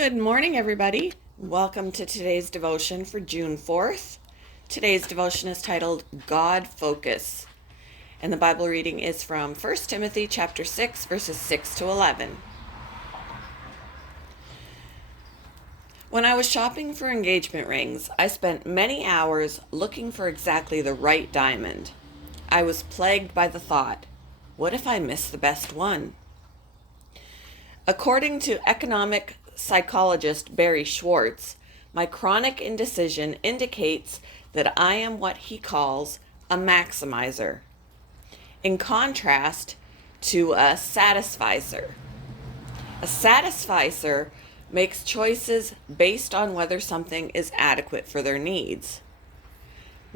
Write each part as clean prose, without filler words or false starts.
Good morning, everybody. Welcome to today's devotion for June 4th. Today's devotion is titled God Focus, and the Bible reading is from 1 Timothy chapter 6, verses 6 to 11. When I was shopping for engagement rings, I spent many hours looking for exactly the right diamond. I was plagued by the thought, what if I miss the best one? According to economic psychologist Barry Schwartz, my chronic indecision indicates that I am what he calls a maximizer, in contrast to a satisficer. A satisficer makes choices based on whether something is adequate for their needs.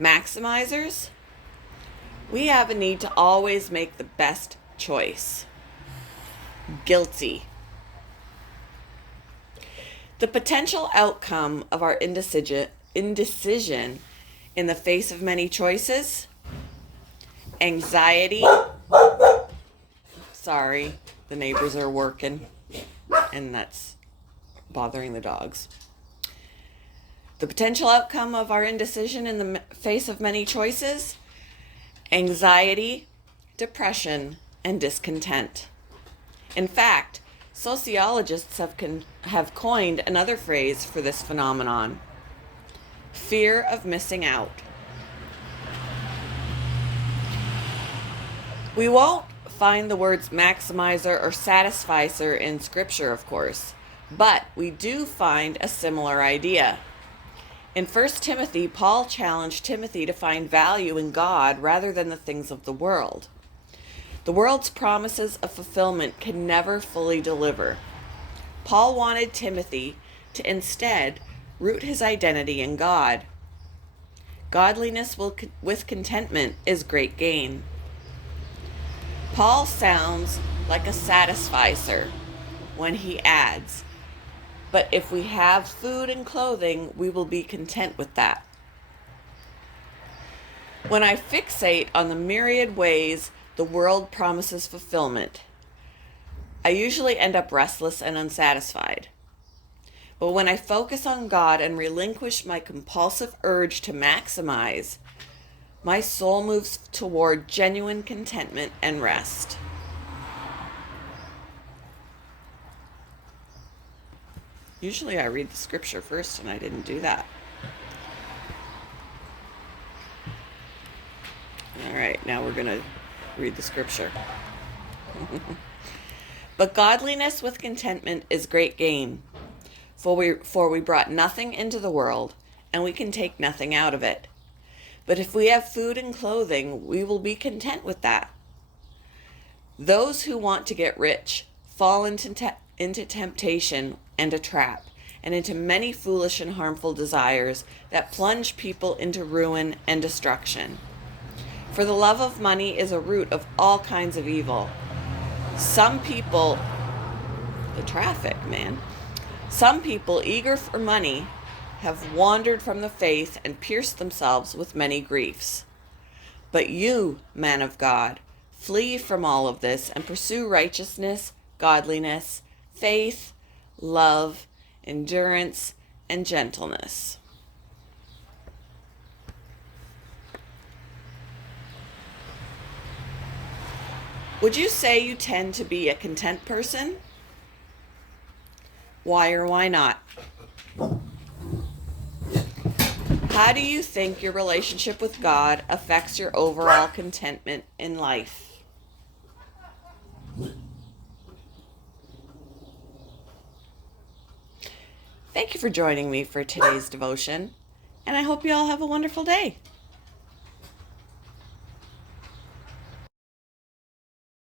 Maximizers, we have a need to always make the best choice. Guilty. The potential outcome of our indecision in the face of many choices: anxiety. Sorry, the neighbors are working, and that's bothering the dogs. The potential outcome of our indecision in the face of many choices: anxiety, depression, and discontent. In fact, sociologists have coined another phrase for this phenomenon: fear of missing out. We won't find the words maximizer or satisficer in Scripture, of course, but we do find a similar idea. In 1 Timothy, Paul challenged Timothy to find value in God rather than the things of the world. The world's promises of fulfillment can never fully deliver. Paul wanted Timothy to instead root his identity in God. Godliness with contentment is great gain. Paul sounds like a satisficer when he adds, but if we have food and clothing, we will be content with that. When I fixate on the myriad ways the world promises fulfillment, I usually end up restless and unsatisfied. But when I focus on God and relinquish my compulsive urge to maximize, my soul moves toward genuine contentment and rest. Usually I read the scripture first, and I didn't do that. All right, now we're going to read the scripture. But godliness with contentment is great gain, for we brought nothing into the world, and we can take nothing out of it. But if we have food and clothing, we will be content with that. Those who want to get rich fall into temptation and a trap, and into many foolish and harmful desires that plunge people into ruin and destruction. For the love of money is a root of all kinds of evil. Some people eager for money have wandered from the faith and pierced themselves with many griefs. But you, man of God, flee from all of this and pursue righteousness, godliness, faith, love, endurance, and gentleness. Would you say you tend to be a content person? Why or why not? How do you think your relationship with God affects your overall contentment in life? Thank you for joining me for today's devotion, and I hope you all have a wonderful day.